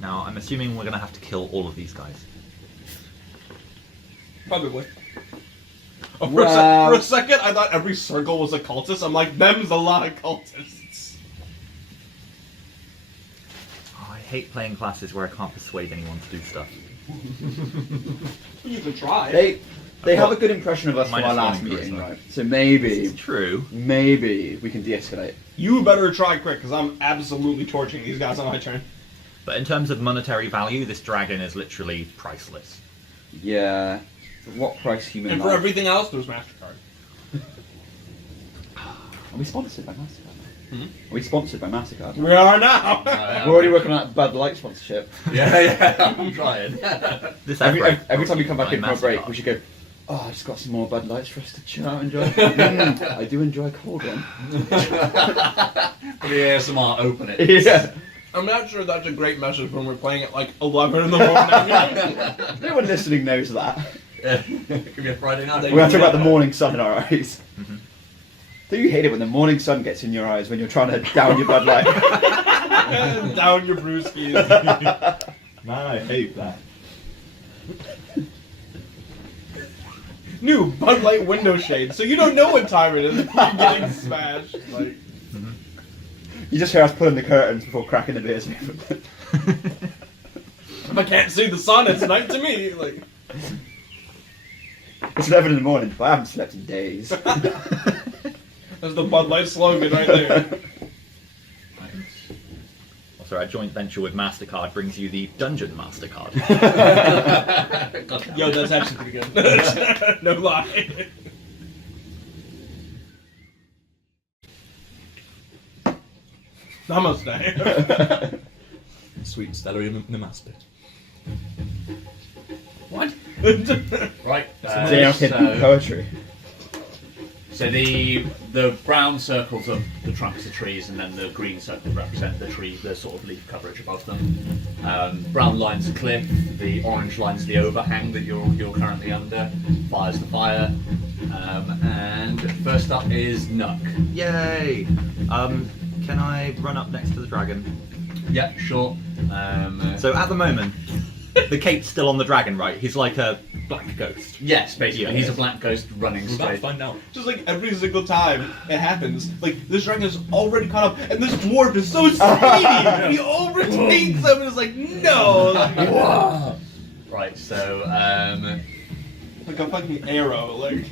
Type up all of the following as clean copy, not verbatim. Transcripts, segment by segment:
Now, I'm assuming we're going to have to kill all of these guys. Probably. Oh, for a second, I thought every circle was a cultist. I'm like, them's a lot of cultists. Oh, I hate playing classes where I can't persuade anyone to do stuff. You can try. They have a good impression of us from our -1 last in meeting, charisma. right? So maybe, It's true. maybe we can de-escalate. You better try quick, because I'm absolutely torching these guys on my turn. But in terms of monetary value, this dragon is literally priceless. Yeah. For what price human And for life? everything else, there's MasterCard. Are we sponsored by MasterCard? Hmm? Are we sponsored by MasterCard? We are now! We're already working on that Bud Light sponsorship. Yeah, I'm trying. This Every outbreak time we come back by in from a break, MasterCard. we should go, oh, I just got some more Bud Lights for us to chill out and enjoy. I do enjoy a cold one. For the ASMR, open it. Yeah. I'm not sure that's a great message when we're playing at like 11 in the morning. No one listening knows that. Yeah. Give me a Friday night. We have to talk about the morning sun in our eyes. Do you hate it when the morning sun gets in your eyes when you're trying to down your Bud Light? Down your brewskis. Man, I hate that. New Bud Light window shade, so you don't know what time it is. You're getting smashed. Like, You just hear us pulling the curtains before cracking the beers. if I can't see the sun, it's night to me. Like, It's 11 in the morning, but I haven't slept in days. that's the Bud Light slogan right there. Also, our joint venture with MasterCard brings you the Dungeon MasterCard. Yo, that's actually pretty good. No lie. Namaste. Sweet celery namaste. What? Right. They have hidden poetry. So the brown circles are the trunks of trees, and then the green circles represent the tree, the sort of leaf coverage above them. Brown line's the cliff, the orange line's the overhang that you're currently under. Fire's the fire, and first up is Nuck. Yay! Can I run up next to the dragon? Yeah, sure. So at the moment, the cape's still on the dragon, right? He's like a black ghost. Yes, basically, Yeah. he's a black ghost running We're about to straight. find out. Just like every single time it happens, like this dragon is already caught up, and this dwarf is so speedy. He overtakes him, and it's like no, Right, so like a fucking arrow. Like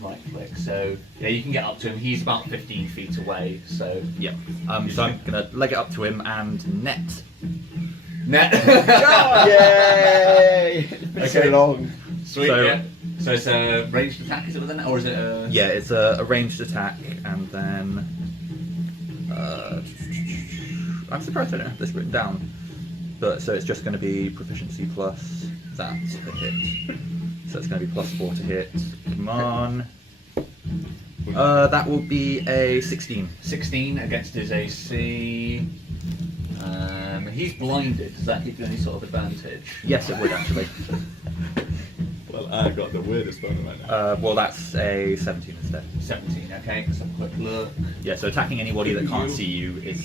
right click. So yeah, you can get up to him. He's about 15 feet away. So Yeah. So I'm gonna leg it up to him and net. net. Yay! It's been so Okay. long. Sweet. So- Yeah. So it's a ranged attack, is it with an, or is it a? Yeah, it's a ranged attack, and then I'm surprised I don't have this written down. But so it's just going to be proficiency plus that to hit. So it's going to be +4 to hit. Come on. That will be a 16. 16 against his AC. He's blinded. Does that give you any sort of advantage? Yes, it would actually. Well, I got the weirdest one right now. Well, that's a 17 instead. 17. Okay. Let's have a quick look. Yeah, so attacking anybody that can't see you is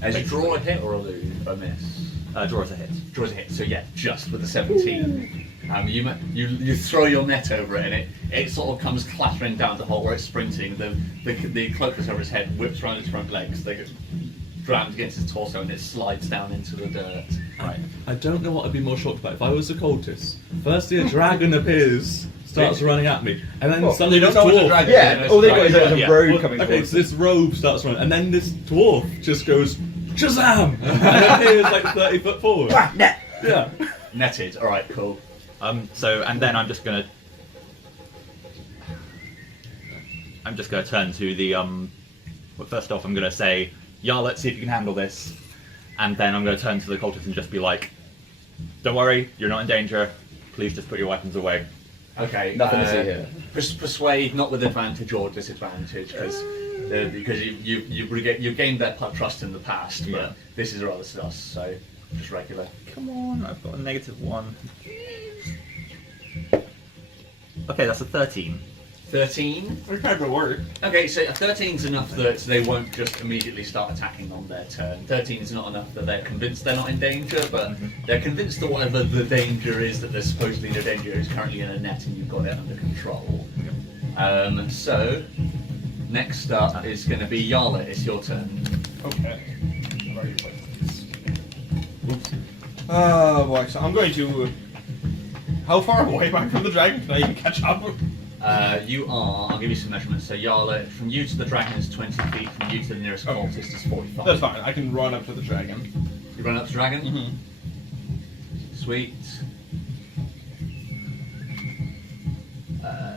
As you draw a hit or a miss. draws a hit. Draws a hit. So yeah, just with the 17. You throw your net over it, and it sort of comes clattering down the hole where it's sprinting. The cloak that's over his head whips around his front legs. They get rammed against his torso, and it slides down into the dirt. Right. I don't know what I'd be more shocked about. If I was a cultist, firstly a dragon appears, starts running at me, and then Well, suddenly they this don't know it's a dwarf... dragon. Yeah, all they got is a Yeah. road Well, coming okay, towards so this robe starts running, and then this dwarf just goes, Shazam! And appears like 30 foot forward. them. Net! Yeah. Netted. All right, cool. So and then I'm just gonna turn to the well, first off I'm gonna say, yeah, let's see if you can handle this, and then I'm gonna turn to the cultists and just be like, don't worry, you're not in danger. Please just put your weapons away. Okay. Nothing to see here. Persuade, not with advantage or disadvantage, because you've gained their trust in the past, Yeah. but this is rather sus. So just regular. Come on, I've got a -1. Okay, that's a 13. 13. We're trying to work. Okay, so 13's enough that they won't just immediately start attacking on their turn. 13 is not enough that they're convinced they're not in danger, but they're convinced that whatever the danger is that they're supposedly in danger is currently in a net and you've got it under control. So, next up is going to be Yarla. It's your turn. Okay. I've already played this. Oh boy, so I'm going to... How far away am I from the dragon? Can I even catch up? You are, I'll give you some measurements. So Yarla, from you to the dragon is 20 feet, from you to the nearest cultist is 45. That's fine, I can run up to the dragon. You run up to the dragon? Mm-hmm. Sweet.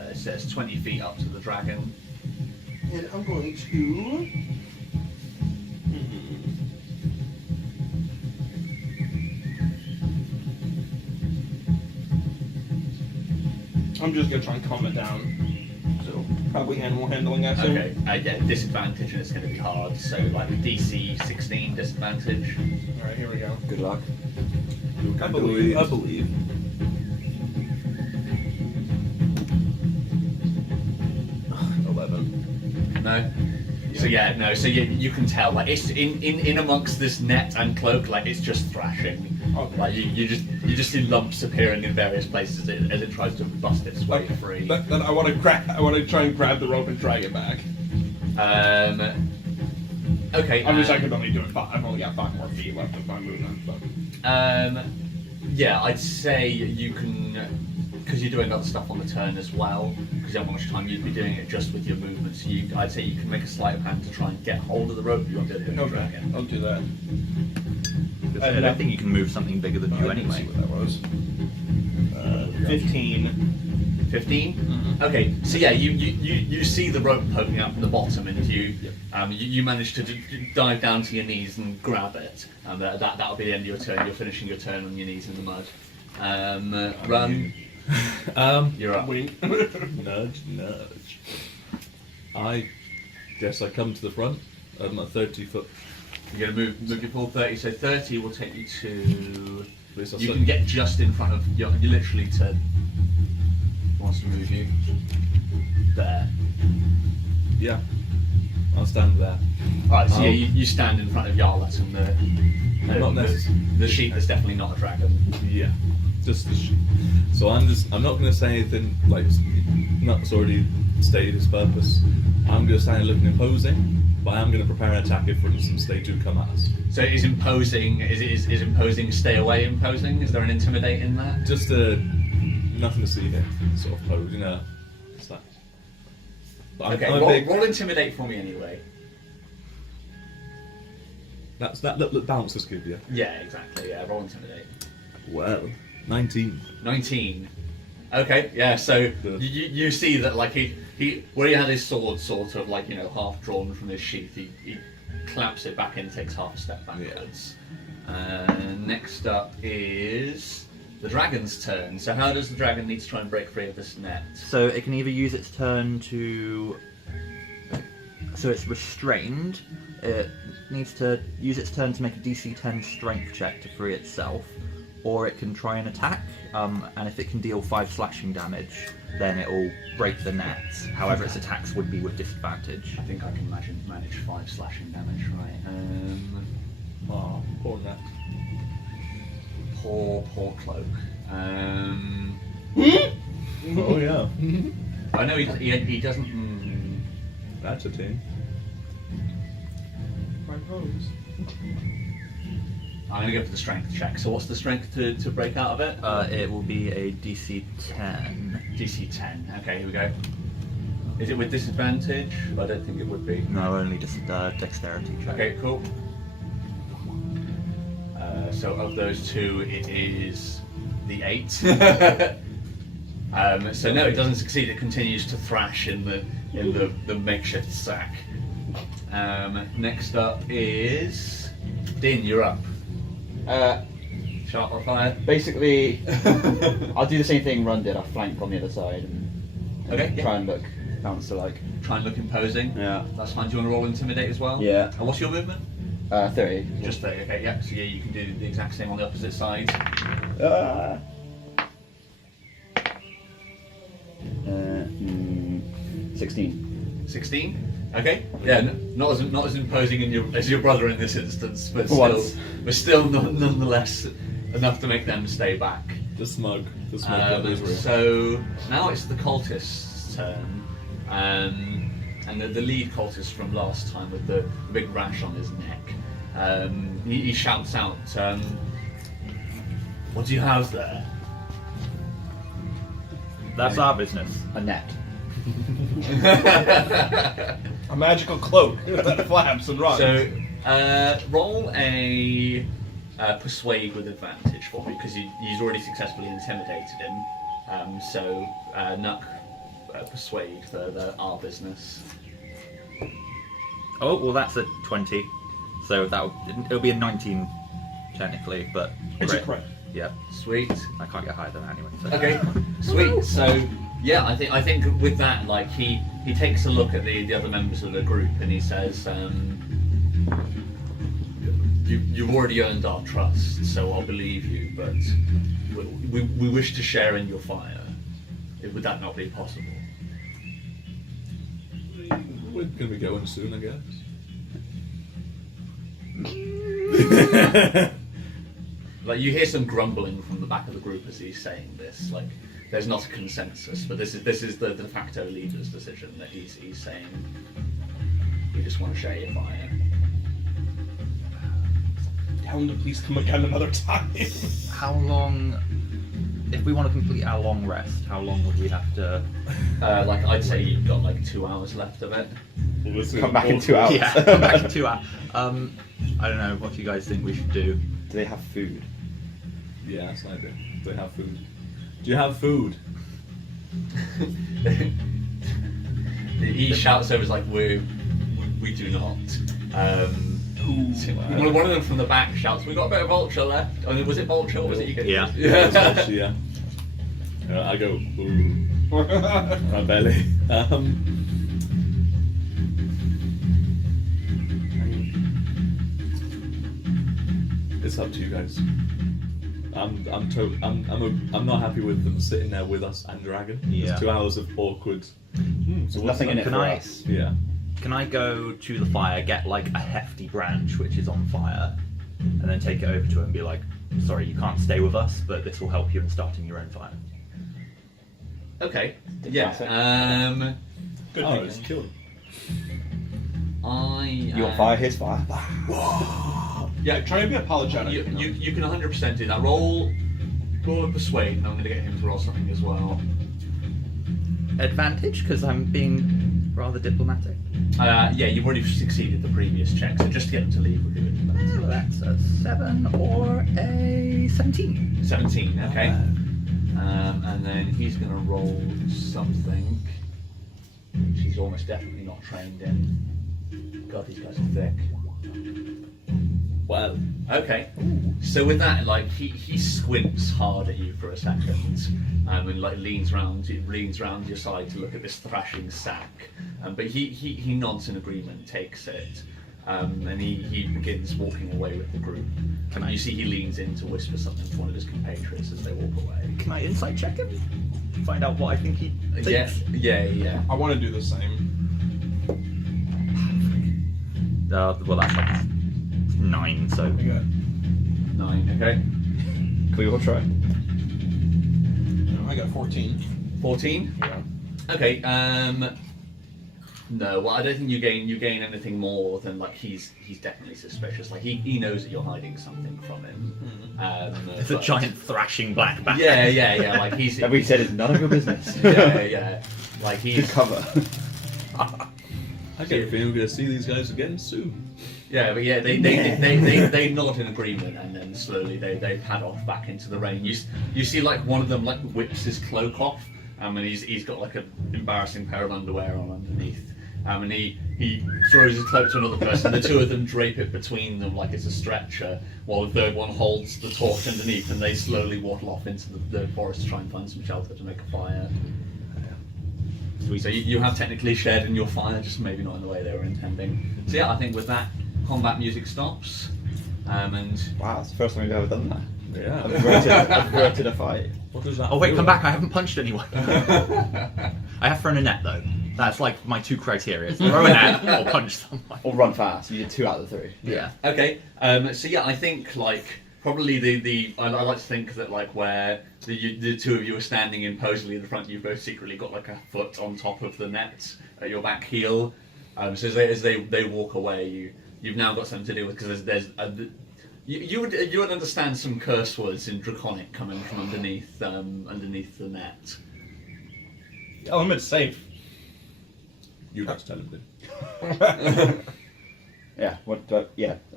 It says 20 feet up to the dragon. And I'm going to... I'm just going to try and calm it down. So, probably animal handling, I assume. Okay, yeah, disadvantage and it's going to be hard. So, like DC 16 disadvantage. Alright, here we go. Good luck. I believe. 11. No? So yeah, no, so you can tell, like, it's in amongst this net and cloak, like, it's just thrashing. Okay. Like, you just see lumps appearing in various places as it tries to bust its way free. Then I want to try and grab the rope and drag it back. Okay. I wish I could only do it. I've only got 5 more feet left of my movement. But... Yeah, I'd say you can, because you're doing other stuff on the turn as well, because you haven't much time, you'd be doing it just with your movement, so I'd say you can make a sleight of hand to try and get hold of the rope, you won't be able to do it with the dragon. I'll do that. I don't think you can move something bigger than you I didn't anyway. see what that was. 15. 15? Mhm. Okay, so yeah, you see the rope poking out from the bottom, and you manage to dive down to your knees and grab it, and that'll be the end of your turn. You're finishing your turn on your knees in the mud. Run. You're up. Wink. Nudge, nudge. I guess I come to the front of my 30-foot. You're gonna move your full 30, so 30 will take you to. At least I'll You start- can get just in front of you literally to. Wants to move you there. Yeah, I'll stand there. Alright, so yeah, you stand in front of Yarlat and Not the sheep is definitely not a dragon. Yeah, just the so I'm not going to say anything like Nut's already stated his purpose. I'm going to stand looking imposing, but I am going to prepare an attack if, for instance, they do come at us. So is imposing is imposing stay away imposing? Is there an intimidate in that? Just nothing to see here, sort of pose, you know. It's that. But Okay, I'm a roll, big, roll intimidate for me anyway. that's that look that bouncers give you. Yeah, exactly. Yeah, roll intimidate. Well, 19. 19. Okay, yeah. So Good. you see that like he where he had his sword sort of like half drawn from his sheath, he claps it back in, takes half a step backwards. Next up is the dragon's turn. So how does the dragon need to try and break free of this net? So it can either use its turn to... So it's restrained. It needs to use its turn to make a DC 10 strength check to free itself. Or it can try and attack, and if it can deal 5 slashing damage, then it will break the net. However, its attacks would be with disadvantage. I think I can manage 5 slashing damage, right? Oh, poor net. Poor cloak. Oh yeah. I know he doesn't. That's a team. My pose. I'm gonna go for the strength check. So what's the strength to break out of it? It will be a DC 10. DC 10. Okay, here we go. Is it with disadvantage? I don't think it would be. No, only just dexterity check. Okay, cool. So of those two, it is the 8. So no, it doesn't succeed. It continues to thrash in the makeshift sack. Next up is Din. You're up. Sharp or fire? Basically, I'll do the same thing Run did. I'll flank on the other side and Okay. Yeah. try and look bounce to like. Try and look imposing. Yeah. That's fine. Do you want to roll intimidate as well? Yeah. And what's your movement? 30. Just 30. Okay. Yeah. So yeah, you can do the exact same on the opposite side. 16. 16. Okay. Yeah, not as imposing as your brother in this instance, but Once. still nonetheless enough to make them stay back. The smug brother is real. So now it's the cultist's turn, and the lead cultist from last time with the big rash on his neck. He shouts out, "What do you have there?" That's our business. A net. A magical cloak that flaps and runs. So roll a persuade with advantage for me because he's already successfully intimidated him. So Nuck, persuade our business. Oh, well, that's a 20. So it'll be a 19 technically, but It's a crit. Yeah, Sweet. I can't get higher than that anyway. So. Okay, sweet. So yeah, I think with that, like he takes a look at the other members of the group and he says, "You've already earned our trust, so I'll believe you. But we wish to share in your fire. Would that not be possible?" We're gonna be going soon, I guess. Like you hear some grumbling from the back of the group as he's saying this. Like there's not a consensus, but this is the de facto leader's decision that he's saying. We just want to share your fire. Tell him to please come again another time. How long, if we want to complete our long rest, how long would we have to? Like I'd say you've got like 2 hours left of it. Come back in 2 hours. Yeah, come back in 2 hours. I don't know. What do you guys think we should do? Do they have food? Yeah, that's an idea. Do they have food? Do you have food? He shouts over, like, we do not. One of them from the back shouts, "We got a bit of vulture left." I mean, was it vulture or was it you? Yeah. Yeah. I go, ooh. My belly. It's up to you guys. I'm not happy with them sitting there with us and Dragon. Yeah. It's 2 hours of awkward. So There's nothing in it Can for I? us. Yeah. Can I go to the fire, get like a hefty branch which is on fire, and then take it over to him and be like, "Sorry, you can't stay with us, but this will help you in starting your own fire." Okay. Yeah. Good Oh, thinking. it's killed. You want fire? Here's fire. Yeah, try and be apologetic. You can 100% do that. Roll a persuade, and I'm going to get him to roll something as well. Advantage, because I'm being rather diplomatic. Yeah, you've already succeeded the previous check, so just to get him to leave would be good. Well, that's a 7 or a 17. 17, okay. And then he's going to roll something which he's almost definitely not trained in. God, these guys are thick. Well, Okay. So with that, like he squints hard at you for a second, and like leans round your side to look at this thrashing sack. But he nods in agreement, takes it, and he begins walking away with the group. And you see he leans in to whisper something to one of his compatriots as they walk away. Can I insight check him? Find out what I think he thinks? Yeah. I want to do the same. Well, that's like 9, so. I got 9, okay. Can we all try? I got 14. 14? Yeah. Okay, no, well, I don't think you gain anything more than like he's definitely suspicious. Like he knows that you're hiding something from him. It's a giant thrashing black bat. Yeah. Like he's And we said it's none of your business. yeah. Like Good he's cover. I get a feeling we're going to see these guys again soon. yeah, but yeah, they nod in agreement, and then slowly they pad off back into the rain. You see like one of them like whips his cloak off, and he's got like an embarrassing pair of underwear on underneath. And he throws his cloak to another person. The two of them drape it between them like it's a stretcher, while the third one holds the torch underneath, and they slowly waddle off into the forest to try and find some shelter to make a fire. So you have technically shared in your fire, just maybe not in the way they were intending. So yeah, I think with that, combat music stops, and Wow, it's the first time we've ever done that. Yeah. Averted a fight. What does that Oh wait, feel come like? back! I haven't punched anyone. I have thrown a net though. That's like my 2 criteria: throw a net or punch someone. Or run fast. You did 2 out of the 3. Yeah. Okay. So yeah, I think like probably I like to think that like where the 2 of you are standing imposingly in the front, you've both secretly got like a foot on top of the net at your back heel. So as they walk away, you've now got something to do with, because you would understand some curse words in Draconic coming from underneath the net. Tell him it's safe. You have to tell him, then. Yeah.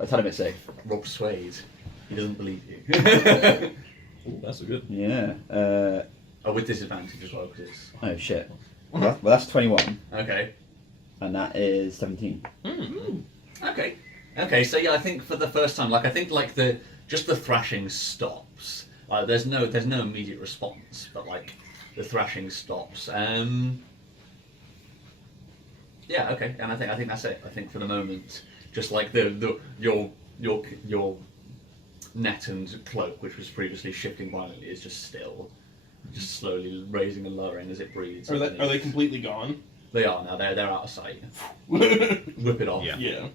I tell him it's safe. Rob Swade, he doesn't believe you. Ooh, that's a good. Yeah. Oh, with disadvantage as well, because it's Oh shit. Well, that's 21, okay. and that is 17. Okay. Okay, so yeah, I think for the first time, like I think like the thrashing stops. There's no immediate response, but like the thrashing stops. Yeah, okay, and I think that's it. I think for the moment, just like your net and cloak, which was previously shifting violently, is just still, just slowly raising and lowering as it breathes. Are they completely gone? They are now. They're out of sight. Whip it off. Yeah. Yeah.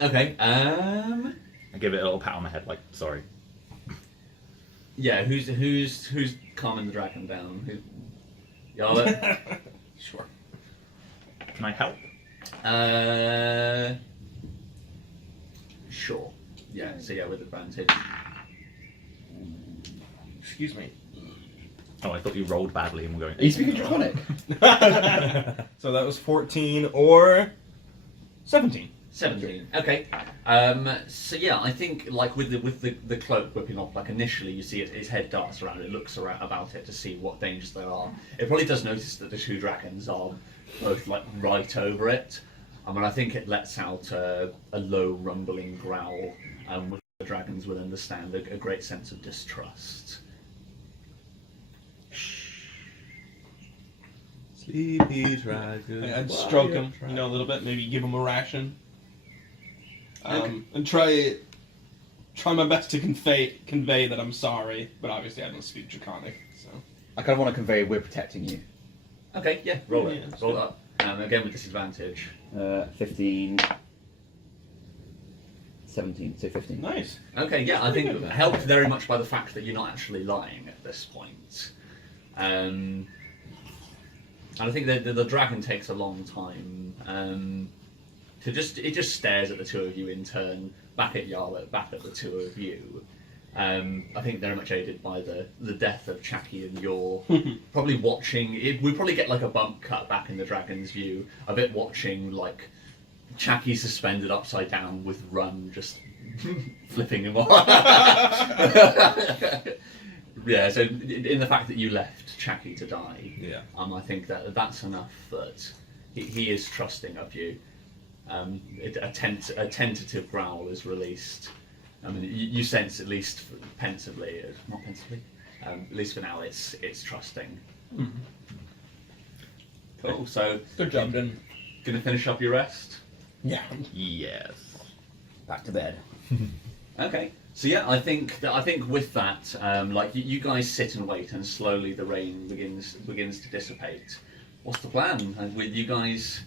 Okay. I give it a little pat on the head, like, sorry. Yeah. Who's calming the dragon down? Yarla? Sure. Can I help? Sure. Yeah. So yeah, with advantage. Excuse me. Oh, I thought you rolled badly and were going. Are you speaking Draconic? So that was 14 or 17. 17. Okay. So yeah, I think like with the cloak whipping off, like initially you see his head darts around. It looks around about it to see what dangers there are. It probably does notice that the 2 dragons are both like right over it. And I think it lets out a low rumbling growl, which the dragons will understand a great sense of distrust. Sleepy dragon. I'd stroke him, a little bit. Maybe give him a ration. And try my best to convey that I'm sorry, but obviously I don't speak Draconic, so. I kind of want to convey we're protecting you. Okay. Yeah. Roll it. Yeah, Roll it up. Again with disadvantage. 15, 17, so 15. Nice. Okay, yeah, I think helped very much by the fact that you're not actually lying at this point. And I think the dragon takes a long time it just stares at the 2 of you in turn, back at Yarla, back at the 2 of you. I think very much aided by the death of Chaki and Yor. Probably watching, we probably get like a bump cut back in the dragon's view, a bit watching like Chaki suspended upside down with Run just flipping him off. Yeah, so in the fact that you left Chaki to die, Yeah. I think that's enough that he is trusting of you. A tentative growl is released. I mean, you sense at least pensively, not pensively, at least for now, it's trusting. Mm-hmm. Cool. So, Good job, then. gonna finish up your rest. Yeah. Yes. Back to bed. Okay. So yeah, I think with that, like you guys sit and wait, and slowly the rain begins to dissipate. What's the plan? And with you guys,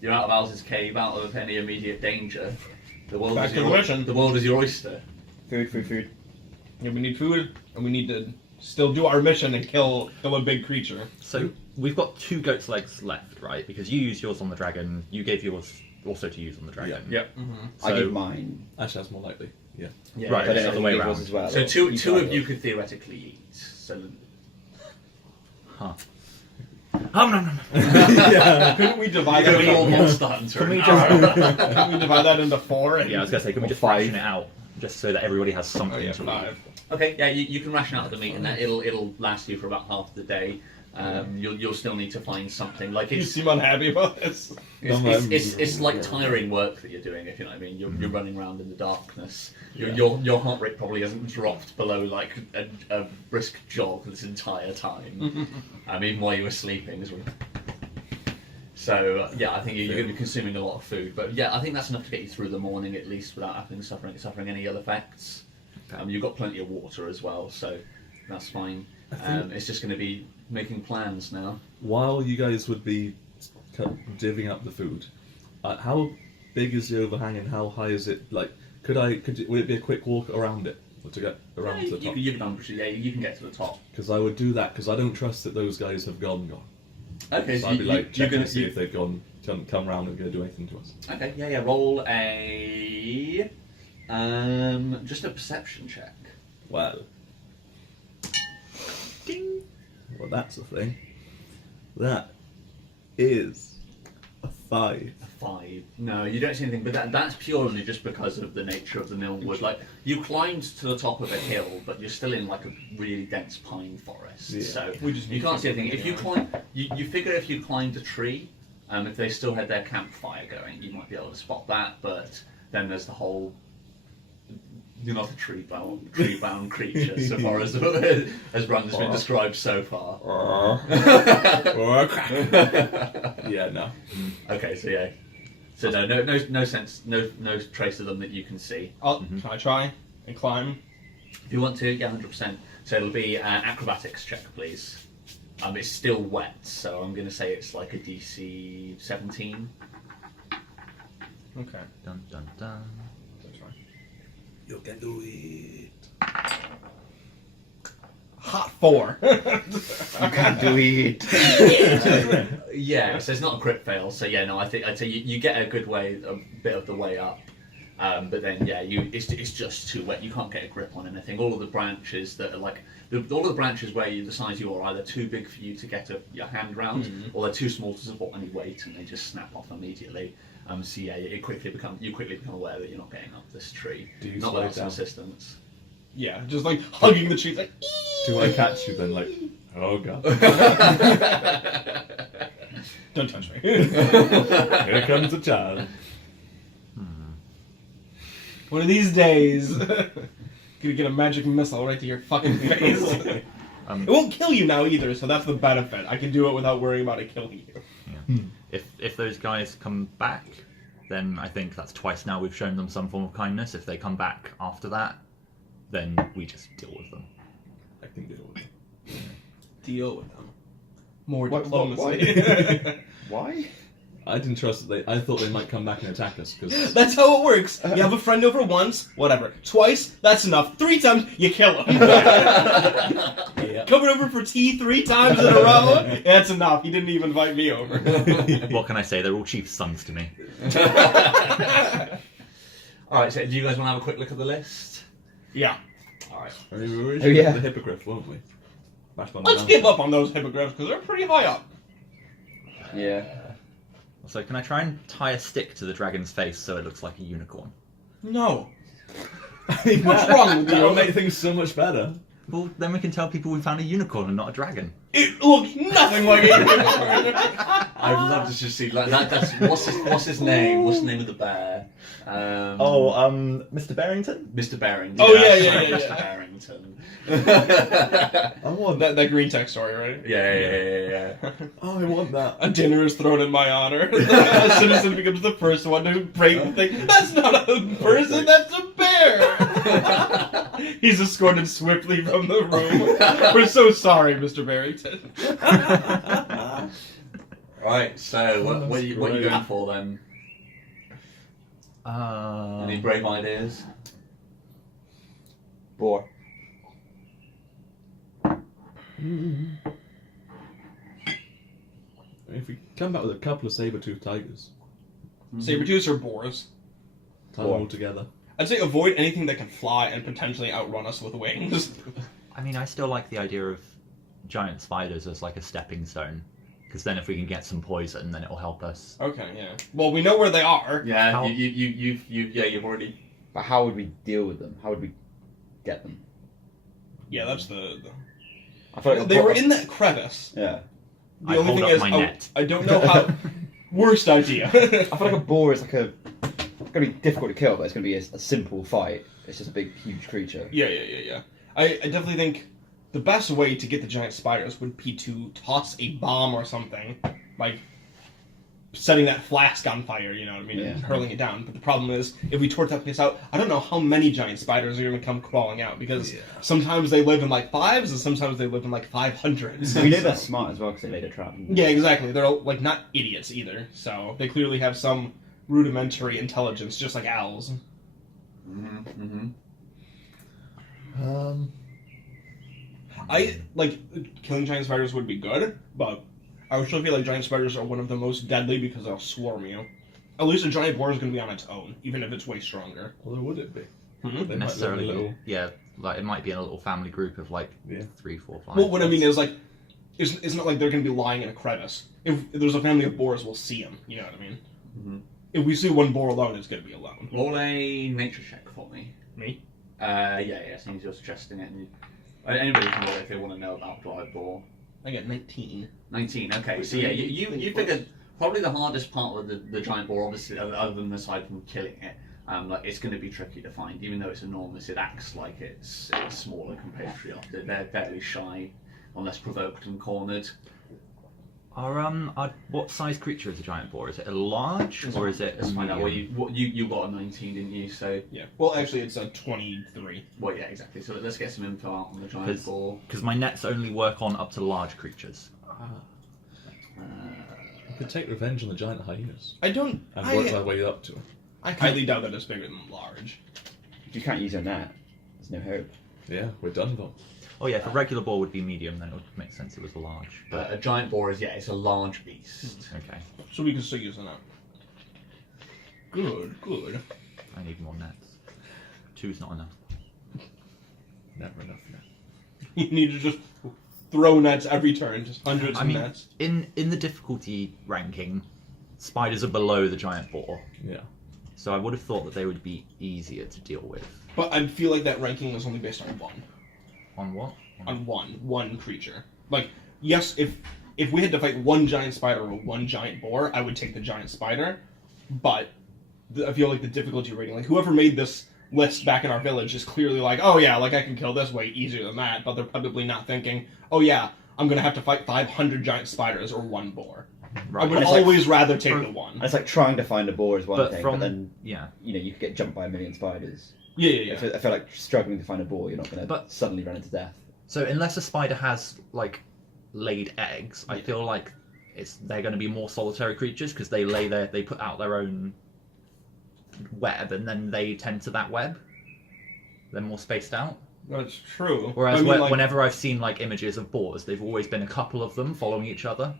you're out of Al's cave, out of any immediate danger. The world Back is to your the mission. The world is your oyster. Food. Yeah, we need food, and we need to still do our mission and kill a big creature. So we've got 2 goat's legs left, right? Because you used yours on the dragon. You gave yours also to use on the dragon. Yeah. Yep. I So- give mine. Actually, that's more likely. Yeah. Yeah. Right, But it's the other way yours around. as well. So or two try of you yours. could theoretically eat. So Huh. No. Couldn't we divide you're that? gonna be all monster hunter. Can we Couldn't we divide that into 4? And... Yeah, I was gonna say, can we Or just 5? ration it out, just so that everybody has something Oh yeah, to 5. Okay, yeah, you can ration out the meat, and that it'll last you for about half the day. You'll still need to find something like You it's seem unhappy about this. it's like tiring work that you're doing, if you know what I mean. You're running around in the darkness. Your heart rate probably hasn't dropped below like a brisk jog this entire time. Even while you were sleeping as well. So yeah, I think you're going to be consuming a lot of food, but yeah, I think that's enough to get you through the morning at least without suffering any ill effects. You've got plenty of water as well, so that's fine. It's just going to be making plans now. While you guys would be divvying up the food, how big is the overhang and how high is it? Like, would it be a quick walk around it or to get around to the top? You can get to the top. Because I would do that because I don't trust that those guys have gone. Okay, So I'd be like you're checking going to see if they've gone, come round and going to do anything to us. Okay, yeah. Roll a just a perception check. Well, ding. Well, that's the thing. That is a 5. 5. No, you don't see anything, but that's purely just because of the nature of the Millwood. Like, you climbed to the top of a hill, but you're still in like a really dense pine forest, Yeah. so We just you can't see anything. If you climb, you figure if you climbed a tree, if they still had their campfire going, you might be able to spot that. But then there's the whole. You're not a tree-bound creature, so far as Brandon's been described so far. Yeah, no. Okay, so yeah. So no sense, no trace of them that you can see. Can I try and climb? If you want to, yeah, 100%. So it'll be an acrobatics check, please. It's still wet, so I'm going to say it's like a DC 17. Okay. Dun dun dun. That's fine. You can do it. Hot 4. You can do it. Yeah, so it's not a crit fail. So yeah, no, I'd say you get a bit of the way up. But then yeah, it's just too wet. You can't get a grip on anything. All of the branches that are like all of the branches where the size you are either too big for you to get your hand round, or they're too small to support any weight, and they just snap off immediately. So yeah, you quickly become aware that you're not getting up this tree. Do you not slow without some down? assistance. Yeah, just like hugging the tree, like. Do I catch you then? Like, oh god. Don't touch me. Here comes a child. One of these days, gonna get a magic missile right to your fucking face. It won't kill you now either, so that's the benefit. I can do it without worrying about it killing you. Yeah. If those guys come back, then I think that's twice now we've shown them some form of kindness. If they come back after that, then we just deal with them. I can deal with it. Deal with them. More What- diplomacy. Why? I didn't trust that I thought they might come back and attack us because That's how it works. You have a friend over once, whatever. Twice, that's enough. 3 times, you kill him. Coming over for tea 3 times in a row, that's enough. He didn't even invite me over. What can I say? They're all chief's sons to me. Alright, so do you guys want to have a quick look at the list? Yeah. Alright. I mean, we were Oh, yeah. the hippogriff, weren't we? Bashed on the Let's mountain. give up on those hippogriffs, because they're pretty high up. Yeah. So can I try and tie a stick to the dragon's face so it looks like a unicorn? No. What's wrong with That would you? make things so much better. Well, then we can tell people we found a unicorn and not a dragon. It looks nothing like it. I'd love to just see like that. That's what's his name? What's the name of the bear? Mr. Barrington? Mr. Barrington. Oh, yeah, Sorry, yeah. Mr. Barrington. I want that green text story, right? Yeah. Oh, I want that. A dinner is thrown in my honor. A citizen becomes the first one to break the thing. That's not a person, that's a bear! He's escorted swiftly from the room. We're so sorry, Mr. Barrington. Right. So what are you great. going for then? Any brave ideas? Boar. If we come back with a couple of saber-toothed tigers, Saber-tooths or boars? tie them all together. I'd say avoid anything that can fly and potentially outrun us with wings. I mean, I still like the idea of giant spiders as like a stepping stone. Because then if we can get some poison, then it'll help us. Okay, yeah. Well, we know where they are. Yeah. How- You've already. But how would we deal with them? How would we get them? Yeah, that's the... I feel like They were in that crevice. Yeah. The I only hold thing up is, my net. I don't know how... Worst idea. I feel like a boar is like it's gonna be difficult to kill, but it's gonna be a simple fight. It's just a big, huge creature. Yeah. I definitely think the best way to get the giant spiders would be to toss a bomb or something. Like, setting that flask on fire, you know what I mean, and hurling it down. But the problem is, if we torch that place out, I don't know how many giant spiders are going to come crawling out, because sometimes they live in like 5s, and sometimes they live in like 500s. We know they're smart as well because they laid a trap. Yeah, exactly. They're like not idiots either, so they clearly have some rudimentary intelligence, just like owls. I like killing giant spiders would be good, but I still feel like giant spiders are one of the most deadly because they'll swarm you. At least a giant boar is going to be on its own, even if it's way stronger. Or would it be? They might Necessarily, live in a little. yeah, like it might be in a little family group of like 3, 4, 5. Well, what I mean is like, it's not like they're going to be lying in a crevice. If there's a family of boars, we'll see them. You know what I mean? If we see one boar alone, it's going to be alone. Roll a nature check for me. Me? Yeah, since you're suggesting it. Anybody can roll if they want to know about Blind Boar. I get 19. 19, okay. So yeah, you figured probably the hardest part of the giant boar, obviously, other than aside from killing it, like it's going to be tricky to find. Even though it's enormous, it acts like it's smaller compared to the other. They're fairly shy, unless provoked and cornered. What size creature is a giant boar? Is it a large or is it? Let's find out. Well, you got a 19, didn't you? So Yeah. Well, actually, it's a 23. well, yeah, exactly. So let's get some info out on the giant boar. Because my nets only work on up to large creatures. I could take revenge on the giant hyenas I don't. and work my way up to it. I highly doubt that it's bigger than large. If you can't use your net, there's no hope. Yeah, we're done though. Oh yeah, if a regular boar would be medium, then it would make sense it was a large. A giant boar is it's a large beast. Okay, So we can still use that. Good, good. I need more nets. 2's not enough. Never enough net. You need to just throw nets every turn, just hundreds I of mean, nets. in the difficulty ranking, spiders are below the giant boar, Yeah. so I would have thought that they would be easier to deal with. But I feel like that ranking was only based on one. On what? On one creature. Like, yes, if we had to fight one giant spider or one giant boar, I would take the giant spider. But I feel like the difficulty rating, like whoever made this list back in our village is clearly like, oh yeah, like I can kill this way easier than that. But they're probably not thinking, oh yeah, I'm gonna have to fight 500 giant spiders or one boar. Right. I would And it's like- always rather take the one. And it's like trying to find a boar is one But thing, from but then yeah, you could get jumped by a million spiders. Yeah. I feel like struggling to find a boar, you're not going to But- suddenly run into death. so unless a spider has like laid eggs, I feel like they're going to be more solitary creatures because they put out their own web and then they tend to that web. They're more spaced out. That's true. Whereas I mean, like, whenever I've seen like images of boars, they've always been a couple of them following each other.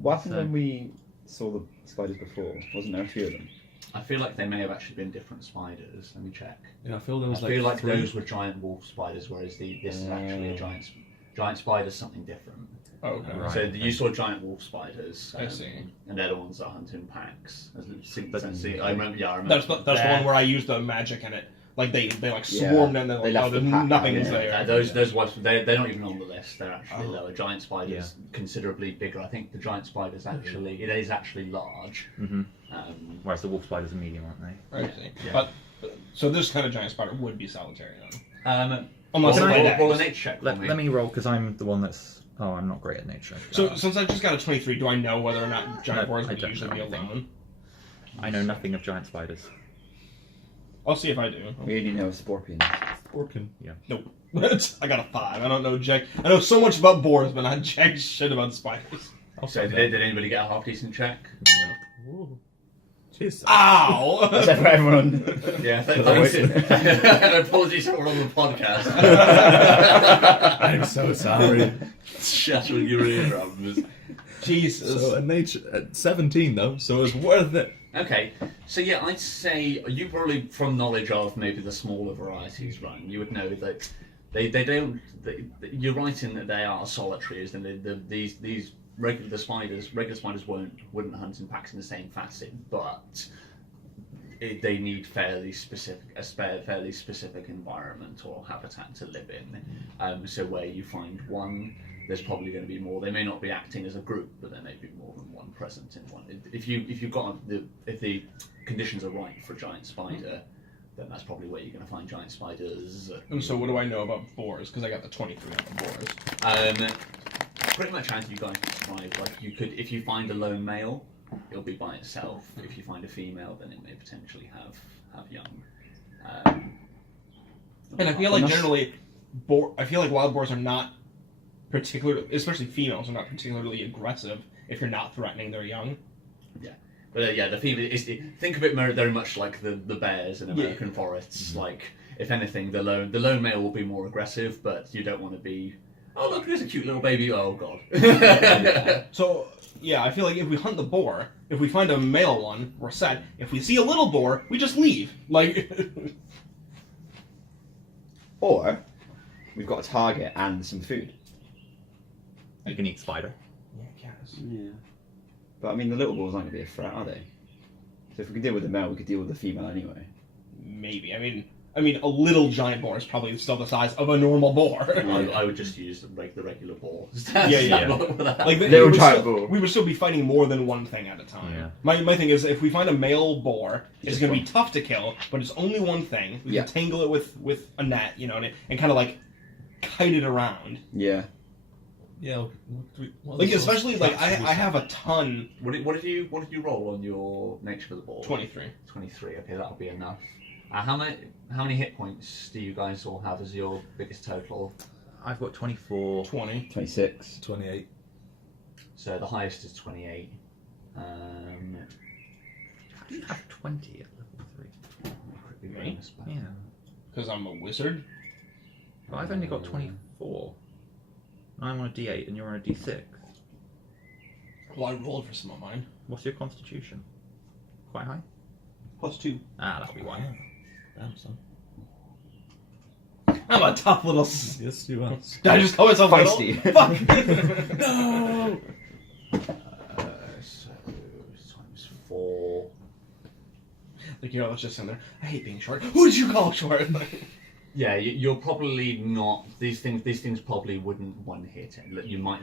What happened So- when we saw the spiders before? Wasn't there a few of them? I feel like they may have actually been different spiders. Let me check. Yeah, I feel there was I feel like three. those were giant wolf spiders, whereas this is actually a giant spider, something different. Oh, okay. Right. So you saw giant wolf spiders. I see. And they're the ones that hunt in packs. But- I remember. Yeah, I remember. That's the one where I used the magic in it. Like they like swarmed and then They like, left oh, the pack nothing's behind. there. Those ones they're not even on the list. They're actually lower. Giant spiders Yeah. considerably bigger. I think the giant spiders actually it is actually large. Mm-hmm. Um, Whereas the wolf spiders are medium, aren't they? I see. Yeah. But so this kind of giant spider would be solitary then. roll, Unless it laid roll a eggs. nature check for Let me. me roll because I'm the one that's. Oh, I'm not great at nature. So since I just got a 23, do I know whether or not giant No, boars I would don't usually know be anything. alone? I know nothing of giant spiders. I'll see if I do. We only know of scorpions. Orkin. Nope. I got a 5. I don't know jack. I know so much about boars, but not jack shit about spiders. I'll So say did anybody get a half decent check? Jeez. Ow! That's for everyone. Yeah, thanks. Apologies for on the podcast. I'm so sorry. Shattering your eardrums. Jesus. So at 17 though, so it's worth it. Okay, so yeah, I'd say you probably, from knowledge of maybe the smaller varieties run, you would know that they don't. You're right in that they are solitaries, and these regular spiders wouldn't hunt in packs in the same facet, but they need fairly specific environment or habitat to live in. So where you find one, there's probably going to be more. They may not be acting as a group, but there may be more than one present in one. If the conditions are right for a giant spider, then that's probably where you're going to find giant spiders. And so what do I know about boars? Because I got the 23 on the boars. Pretty much as you guys described, like you could, if you find a lone male, it'll be by itself. If you find a female, then it may potentially have young. And I feel like generally, I feel like wild boars are not particularly, especially females, are not particularly aggressive if you're not threatening their young. Yeah. But the female think of it very much like the bears in American forests. Like, if anything, the lone male will be more aggressive, but you don't want to be, oh look, there's a cute little baby. Oh god. So yeah, I feel like if we hunt the boar, if we find a male one, we're set. If we see a little boar, we just leave. Like, Or we've got a target and some food. You can eat spider. yeah, Yeah. But I mean, the little boars aren't going to be a threat, are they? So if we could deal with the male, we could deal with the female anyway. maybe. I mean, a little giant boar is probably still the size of a normal boar. I would just use the regular boar. Yeah. Like Little giant boar. We would still be fighting more than one thing at a time. Yeah. My thing is, if we find a male boar, it's Just going to be one. tough to kill, but it's only one thing. We Yeah. can tangle it with a net, and kind of like kite it around. Yeah. Yeah. Like especially like I have a ton. What did you roll on your nature for the ball? 23. 23. Okay, that'll be enough. How many hit points do you guys all have as your biggest total? I've got 24. 20. 26. 28. So the highest is 28. How do you have 20 at level 3? Me? Yeah. Because I'm a wizard. But I've only got 24. I'm on a D8 and you're on a D6. Well, I rolled for some of mine. What's your constitution? Quite high? +2. Ah, that'll be why. Damn, son. I'm a tough little. Yes, you are. Did I just call myself Feisty. little? Fuck! No! So times 4. Like, let's just in there. I hate being short. Who did you call short? Yeah, you're probably not. These things probably wouldn't one hit. You might,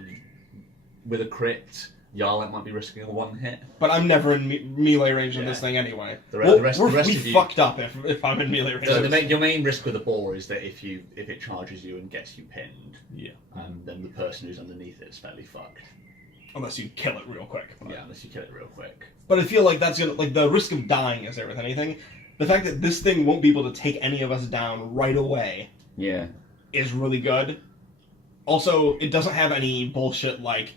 with a crit, Yarlet might be risking a one hit. But I'm never in melee range of Yeah. this thing anyway. The rest we of you. fucked up if I'm in melee range. So of this. your main risk with the boar is that if it charges you and gets you pinned, Yeah. then the person who's underneath it is fairly fucked. Unless you kill it real quick. Yeah, unless you kill it real quick. But I feel like that's gonna the risk of dying is there with anything. The fact that this thing won't be able to take any of us down right away Yeah. is really good. Also, it doesn't have any bullshit like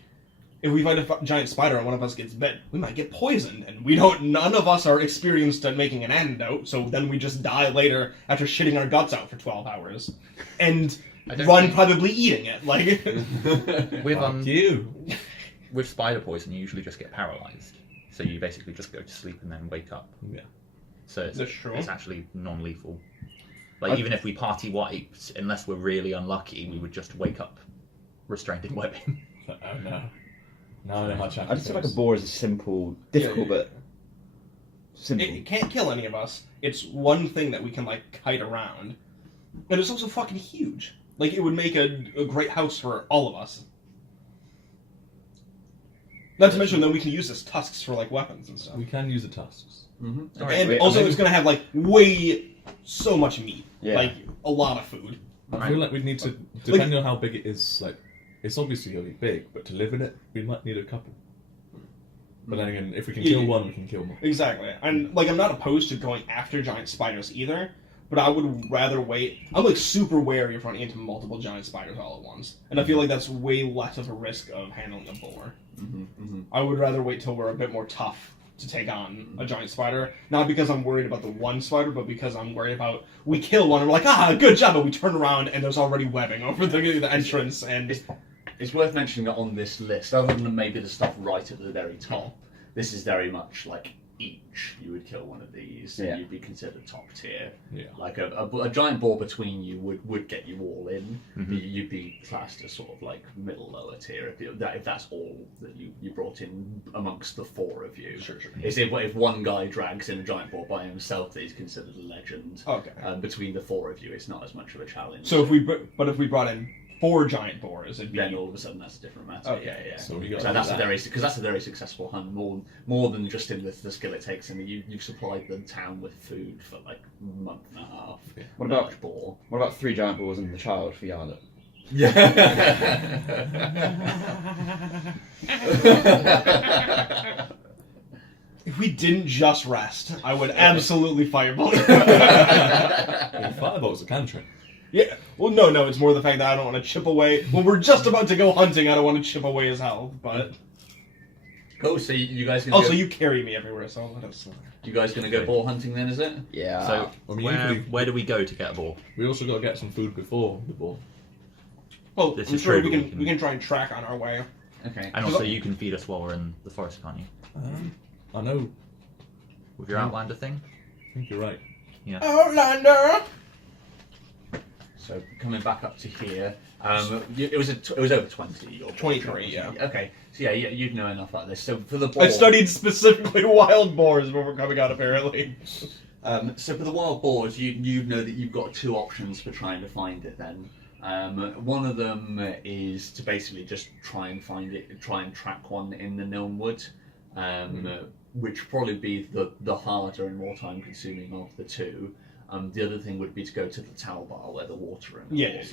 if we find a giant spider and one of us gets bit, we might get poisoned, and none of us are experienced at making an antidote, so then we just die later after shitting our guts out for 12 hours. And run probably eating it. Like With spider poison, you usually just get paralyzed. So you basically just go to sleep and then wake up. Yeah. So That's true. it's actually non-lethal. Like, even if we party wiped, unless we're really unlucky, we would just wake up restrained in webbing. Oh no. No, I know how I just feel like a boar is a simple, difficult, but simple. It can't kill any of us. It's one thing that we can like kite around, and it's also fucking huge. Like it would make a great house for all of us. Not to mention that we can use its tusks for like weapons and stuff. We can use the tusks. Mm-hmm. And wait, also maybe- it's gonna have like so much meat, Yeah. like a lot of food. I feel like we'd need to, depending on how big it is, like, it's obviously going to be big, but to live in it, we might need a couple. But then again, if we can kill one, we can kill more. Exactly. And like I'm not opposed to going after giant spiders either, but I would rather wait. I'm like super wary of running into multiple giant spiders all at once. And I feel like that's way less of a risk of handling a boar. Mm-hmm. Mm-hmm. I would rather wait till we're a bit more tough to take on a giant spider. Not because I'm worried about the one spider, but because I'm worried about we kill one and we're like, good job, but we turn around and there's already webbing over the entrance and It's worth mentioning that on this list, other than maybe the stuff right at the very top, this is very much like each. You would kill one of these, Yeah. and you'd be considered top tier. Yeah. Like a giant boar between you would get you all in. Mhm. But you'd be classed as sort of like middle lower tier if that's all that you brought in amongst the four of you. Sure. It's if one guy drags in a giant boar by himself, that he's considered a legend. Okay. Between the four of you, it's not as much of a challenge. So if we brought in 4 giant boars, it'd be then all of a sudden that's a different matter. Okay. Yeah. So we got So to that's do a that. that's a very successful hunt. More than just in the skill it takes. And you've supplied the town with food for like a month and a half. Yeah. What about Large boar? what about 3 giant boars and the child for Yarlet? If we didn't just rest, I would absolutely fireball it. Well, firebolt's a cantrip. Yeah. Well, no. It's more the fact that I don't want to chip away. When we're just about to go hunting, I don't want to chip away his health. But Cool. So you guys gonna also, go, you carry me everywhere, so let us. you guys gonna go boar hunting then? Is it? Yeah. So I mean, where do we go to get a boar? We also got to get some food before the ball. Well, This I'm is sure true, we but can we can try and track on our way. Okay. And also, you can feed us while we're in the forest, can't you? I know. With your Yeah. Outlander thing? I think you're right. Yeah. Outlander. So coming back up to here, it was over 20. Or 23, yeah. Okay. So yeah, you'd know enough about this. So for the boar, I studied specifically wild boars before coming out, apparently. So for the wild boars, you know that you've got two options for trying to find it. Then one of them is to basically just try and find it, try and track one in the Niln Wood, which would probably be the harder and more time-consuming of the two. The other thing would be to go to the Talbar where the water and the Yeah,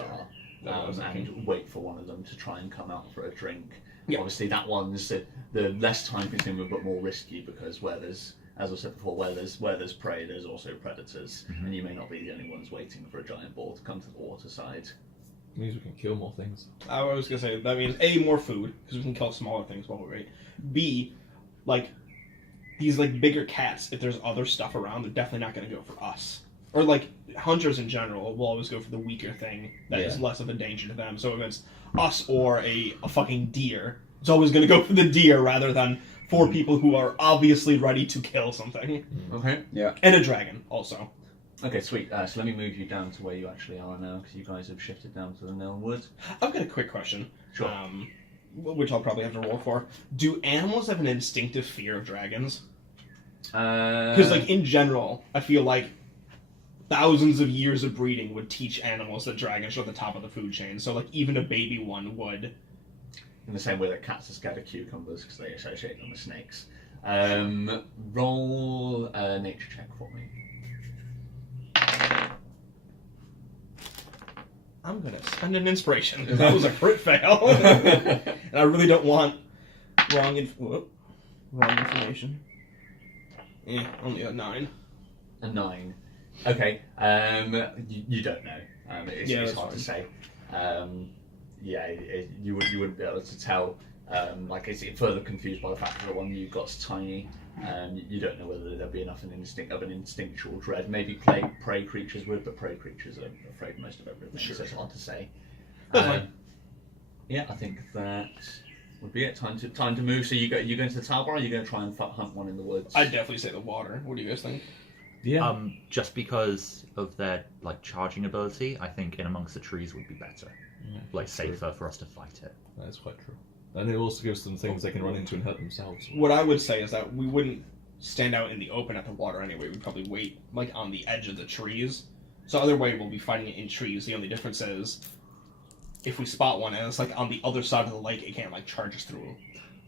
walls yeah. are, and wait for one of them to try and come out for a drink. Yeah. Obviously, that one's the less time-consuming but more risky because where there's, as I said before, where there's prey, there's also predators, and you may not be the only ones waiting for a giant boar to come to the waterside. It means we can kill more things. I was gonna say that means A, more food because we can kill smaller things while we wait. B, like these like bigger cats. If there's other stuff around, they're definitely not gonna go for us. Or like hunters in general will always go for the weaker thing that is less of a danger to them. So if it's us or a fucking deer, it's always gonna go for the deer rather than for people who are obviously ready to kill something. Okay. Yeah. And a dragon also. Okay, sweet. So let me move you down to where you actually are now, because you guys have shifted down to the Niln Wood. I've got a quick question. Sure. Which I'll probably have to roll for. Do animals have an instinctive fear of dragons? Because, like, in general, I feel like thousands of years of breeding would teach animals that dragons are at the top of the food chain. So, like, even a baby one would. in the same way that cats are scared of cucumbers because they associate them with snakes. Roll a nature check for me. I'm gonna spend an inspiration because that was a crit fail, and I really don't want wrong information. Yeah, only a 9. A 9. Okay. You don't know. It's Yeah, it's that's hard to fine. say. You wouldn't be able to tell. Like it's further confused by the fact that the one you got's tiny. You don't know whether there'll be enough of an instinctual dread. Maybe prey creatures would, but prey creatures are afraid of most of everything, Sure. so it's hard to say. That's fine. Yeah, I think that would be it. Time to move. So you go into the Talbar, or you going to try and hunt one in the woods? I'd definitely say the water. What do you guys think? Yeah. Just because of their like charging ability, I think in amongst the trees would be better, like safer for us to fight it. That is quite true. And it also gives them things they can run into and hurt themselves. What I would say is that we wouldn't stand out in the open at the water anyway. We'd probably wait like on the edge of the trees. So either way, we'll be fighting it in trees. The only difference is if we spot one and it's like on the other side of the lake, it can't like charge us through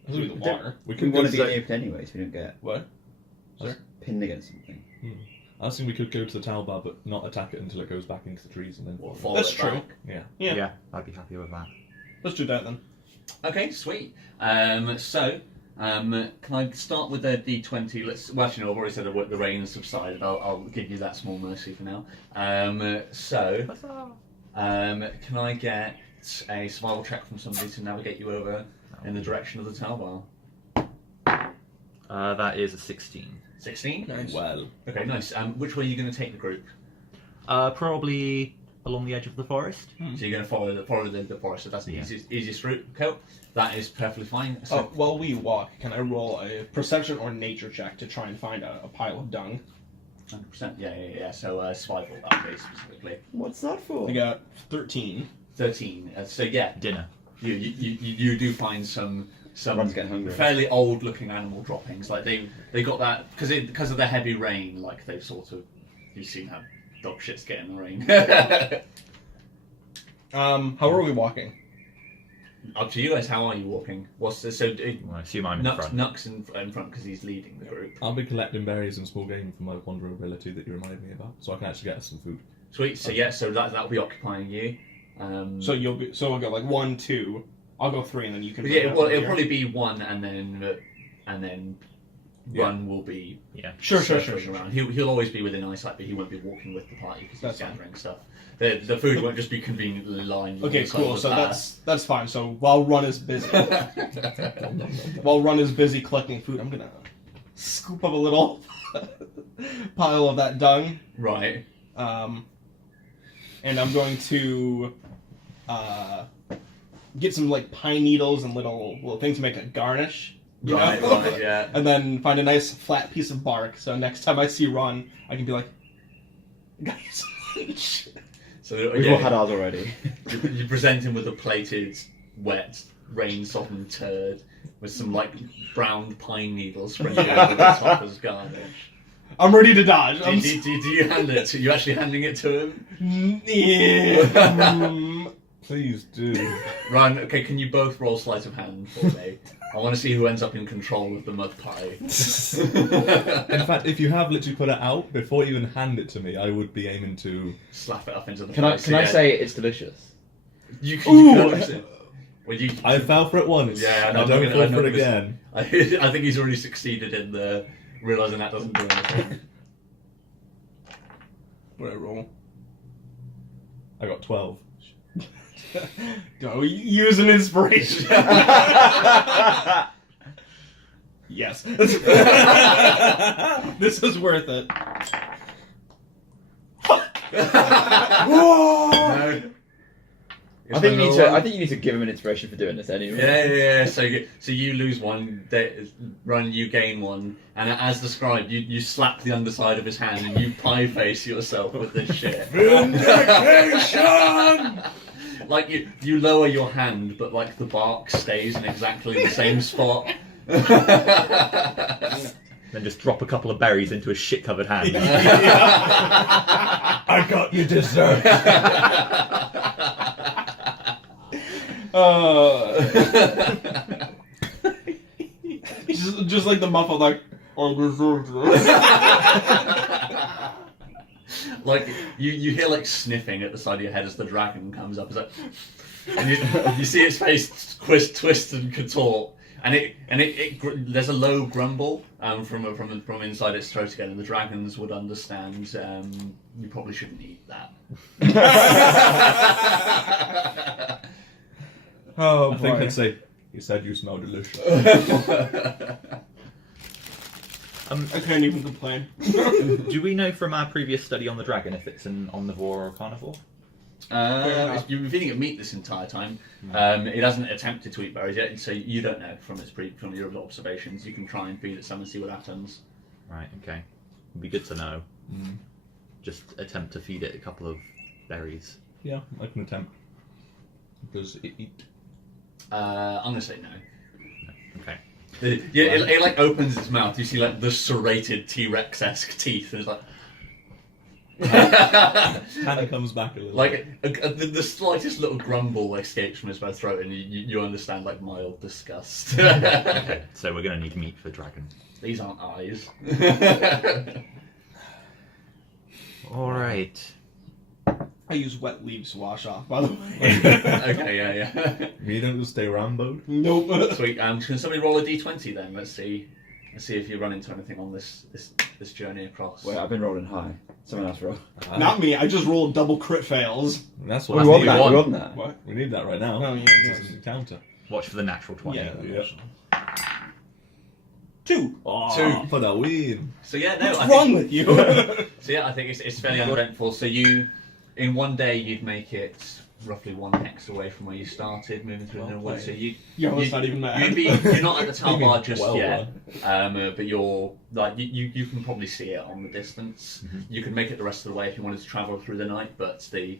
the water. We We could want go to be to nipped anyway, so we don't get What? pinned against something. I was thinking we could go to the Talbar but not attack it until it goes back into the trees and then Or follow follow That's it true. back. it. Yeah. Yeah. I'd be happy with that. Let's do that then. Okay, sweet. Can I start with the D20? Well, actually, no, I've already said the rain has subsided. I'll give you that small mercy for now. Can I get a survival check from somebody to navigate you over in the direction of the Talbar? That is a 16. 16? Nice. Well, Okay, nice. Which way are you going to take the group? Probably along the edge of the forest. So you're going to follow the forest, so that's the easiest route. Cool. That is perfectly fine. So, While we walk, can I roll a perception or nature check to try and find a pile of dung? 100%. Yeah. So survival that way specifically. What's that for? I got 13. 13. So yeah, Dinner. you do find some Everyone's getting hungry. fairly old looking animal droppings. Like they got that because of the heavy rain. Like they've sort of, you've seen how dog shits get in the rain. How are we walking? Up to you guys. How are you walking? What's the Well, I assume I'm in front. Nux in front because he's leading the group. I'll be collecting berries and small game for my wanderer ability that you reminded me about, so I can actually get us some food. Sweet. So yeah. So that'll be occupying you. So we'll go like 1, 2. I'll go 3, and then you can. Yeah, well, it'll probably be 1 and then Run will be Sure. circling around. He'll always be within eyesight, but he won't be walking with the party because he's That's fine. gathering stuff. The food won't just be conveniently lined. Okay, alongside cool. the So path. that's fine. So while Run is busy, collecting food, I'm gonna scoop up a little pile of that dung, Right. and I'm going to get some like pine needles and little things to make a garnish. you know? Right, yeah. And then find a nice flat piece of bark. So next time I see Ron, I can be like, guys, lunch. So We've all had ours already. you present him with a plated, wet, rain-sodden turd with some like browned pine needles sprinkled over the top as garnish. I'm ready to dodge. Do you hand it? Are you actually handing it to him? Yeah. Please do. Ryan, okay, can you both roll sleight of hand for me? I want to see who ends up in control of the mud pie. In fact, if you have literally put it out before you even hand it to me, I would be aiming to. Slap it up into the Can I face. say it's delicious? You can always say. Well, I fell for it once. Yeah, I don't fall for it again. I think he's already succeeded in realising that doesn't do anything. What did I roll? I got 12. Go use an inspiration. Yes. This is worth it. No. I think you need to give him an inspiration for doing this anyway. Yeah. So you lose one, Run, you gain one, and as described, you slap the underside of his hand and you pie face yourself with this shit. Vindication! Like you lower your hand, but like the bark stays in exactly the same spot. Then just drop a couple of berries into a shit-covered hand. I got you dessert. Just like the muffled, like, I deserve this. Like you hear like sniffing at the side of your head as the dragon comes up. It's like, and you see its face twist and contort, and there's a low grumble from inside its throat again, and the dragons would understand. You probably shouldn't eat that. Oh, I think I'd say, you said you smell delicious. I can't even complain. Do we know from our previous study on the dragon if it's an omnivore or a carnivore? You've been feeding it meat this entire time. It hasn't attempted to eat berries yet, so you don't know from your observations. You can try and feed it some and see what happens. Right, okay. Would be good to know. Just attempt to feed it a couple of berries. Yeah, I can attempt. Does it eat? I'm gonna say no. Okay. It like opens its mouth. You see like the serrated T-Rex-esque teeth, and it's like. Hannah comes back a little. Like the slightest little grumble escapes from his throat, and you understand like mild disgust. Okay, so we're going to need meat for dragon. These aren't eyes. Alright. I use wet leaves to wash off, by the way. Okay, yeah. You don't just stay Rambo. Nope. Sweet. Can somebody roll a d20 then? Let's see if you run into anything on this journey across. Wait, I've been rolling high. Someone else roll. Not me, I just rolled double crit fails. That's We what want we that. want. We want that. What? We need that right now. Oh, yeah, This yes. is an encounter. Watch for the natural 20. Yeah. Yep. 2. Oh, Two. for the win. So yeah, no. What's I wrong think, with you? so yeah, I think it's fairly uneventful. So you, in one day, you'd make it roughly 1 hex away from where you started, moving through the woods. So Yo, it's not even that. you're not at the tower bar just Well, yet, but you're like you can probably see it on the distance. You can make it the rest of the way if you wanted to travel through the night, but the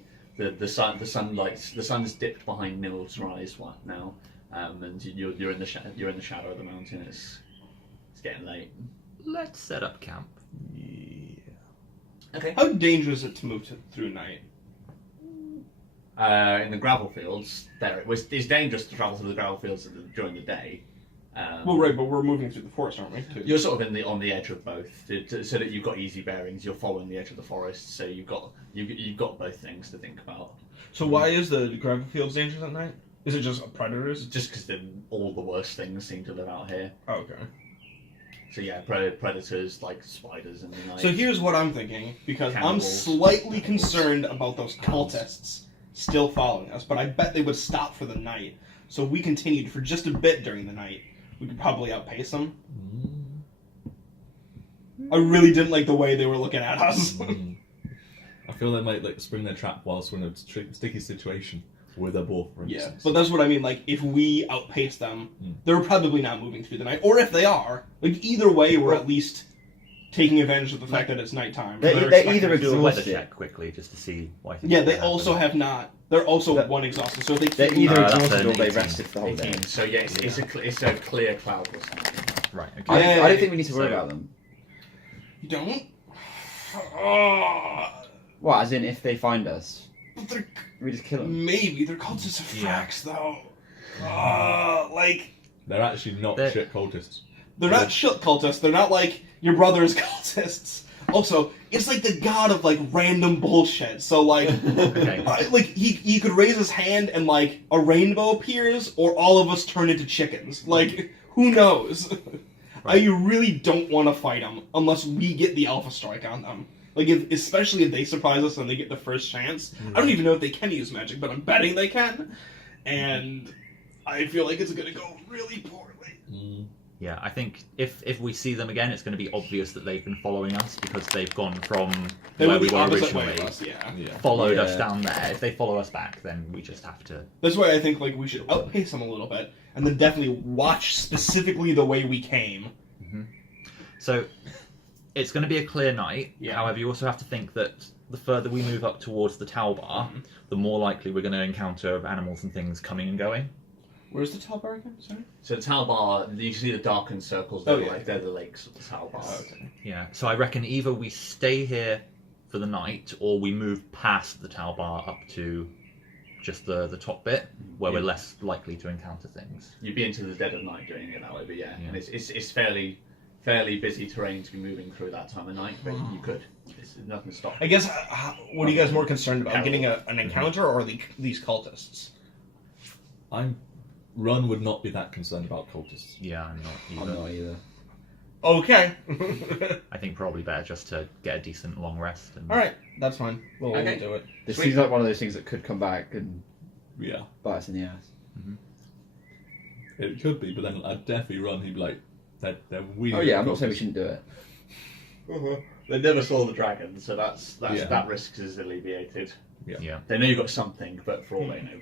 sun's dipped behind Nil's rise now, and you're in the shadow of the mountain. It's getting late. Let's set up camp. Okay. How dangerous is it to move through night? In the gravel fields, it's dangerous to travel through the gravel fields during the day. Well, right, but we're moving through the forest, aren't we? Too? You're sort of on the edge of both, so that you've got easy bearings. You're following the edge of the forest, so you've got both things to think about. So why is the gravel fields dangerous at night? Is it just predators? Just because all the worst things seem to live out here. Oh, okay. So yeah, predators like spiders in the night. So here's what I'm thinking, because I'm Cannibals. slightly concerned about those cultists still following us, but I bet they would stop for the night. So if we continued for just a bit during the night, we could probably outpace them. I really didn't like the way they were looking at us. I feel they might like spring their trap whilst we're in a sticky situation with a bow, for Yeah, instance. but that's what I mean. Like, if we outpace them, they're probably not moving through the night. Or if they are, like either way, we're at least taking advantage of the fact that it's nighttime. They're expecting either us to- Do a weather exhausted. check quickly just to see why. Yeah, they also have not. They're also one exhausted, so they They're keep either that's exhausted an or they 18. rested for the whole day. 18. So yeah, it's a clear cloudless night. Right. I Okay. don't, I don't think we need to worry So- about them. You don't? Oh, What, as in if they find us, but they're, we just kill them? maybe they're cultists of Yeah. Frax, though. Like, They're actually not They're- shit cultists. they're not shit cultists. They're not like your brother's cultists. Also, it's like the god of like random bullshit. So like, Okay. like he could raise his hand and like a rainbow appears, or all of us turn into chickens. Like, who knows? Right. I really don't want to fight them unless we get the alpha strike on them. Like, especially if they surprise us and they get the first chance. I don't even know if they can use magic, but I'm betting they can. And I feel like it's going to go really poorly. Yeah, I think if we see them again, it's going to be obvious that they've been following us because they've gone from They where went we the were opposite way originally, of us, yeah. Yeah. followed us Yeah. down there. If they follow us back, then we just have to. That's why I think like we should outpace them a little bit, and then definitely watch specifically the way we came. So it's going to be a clear night. Yeah. However, you also have to think that the further we move up towards the Tau Bar, the more likely we're going to encounter animals and things coming and going. Where's the top bar again? Sorry. So the Talbar, you see the darkened circles. Oh, They're yeah. like they're the lakes of the Talbar. Okay. Yeah. So I reckon either we stay here for the night, or we move past the Tau Bar up to just the top bit where we're less likely to encounter things. You'd be into the dead of night doing it that way, but yeah, Yeah. and it's fairly busy terrain to be moving through that time of night, but you could. It's nothing to stop. I guess. What are you guys more concerned about? Carol. Getting an encounter or these cultists? Run would not be that concerned about cultists. Yeah, I'm not I'm either. not either. Okay. I think probably better just to get a decent long rest. And... All right, that's fine. We'll Okay. do it. This Sweet. seems like one of those things that could come back and Yeah. bite us in the ass. It could be, but then I'd definitely run. He'd be like, they're weird. Oh yeah, I'm not saying we cultists. shouldn't do it. They never saw the dragon, so Yeah. that risk is alleviated. Yeah. They know you've got something, but for all they know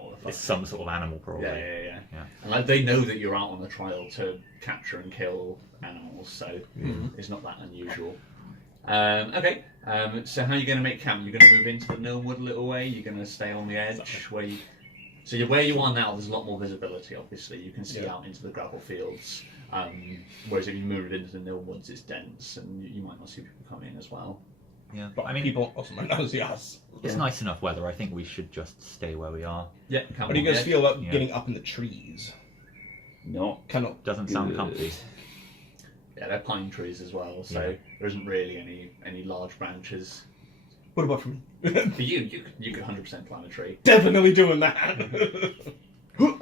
what the fuck. It's some sort of animal, probably. Yeah. Yeah. And like they know that you're out on the trial to capture and kill animals, so it's not that unusual. Okay. So how are you going to make camp? You're going to move into the Gnomewood a little way. You're going to stay on the edge where you. So where you are now, there's a lot more visibility. Obviously, you can see out into the gravel fields. Whereas if you move into the Gnomewoods, it's dense, and you might not see people come in as well. Yeah. But I mean, people also might not see us. it's nice enough weather. I think we should just stay where we are. Yeah. How do you guys feel about Yeah. getting up in the trees? Not. Kind of. Doesn't sound Good. comfy. Yeah, they're pine trees as well, so Yeah. there isn't really any large branches. What about for me? For you could 100% climb a tree. Definitely doing that. Oh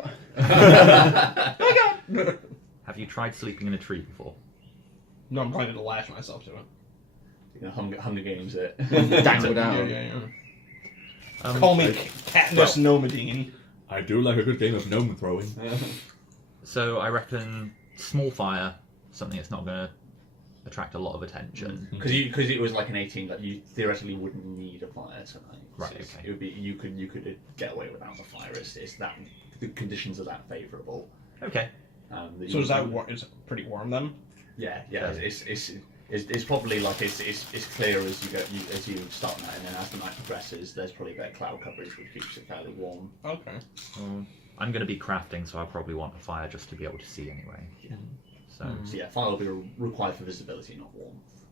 my god! Have you tried sleeping in a tree before? No, I'm planning to lash myself to it. You know, Hunger Games it. Dangle down. Yeah. Um, Call me Katniss Nomadine. I do like a good game of gnome throwing. So I reckon small fire, something that's not going to attract a lot of attention. Because it was like an 18 that you theoretically wouldn't need a fire tonight. Right, It's- okay. It would be you could get away without the fire. It's that the conditions are that favourable. Okay. So is that is it pretty warm then? Yeah. It's probably like it's clear as you go as you start night, and then as the night progresses, there's probably a bit of cloud coverage which keeps it fairly warm. Okay. Well, I'm going to be crafting, so I'll probably want a fire just to be able to see anyway. Yeah. So So yeah, fire will be required for visibility, not warmth.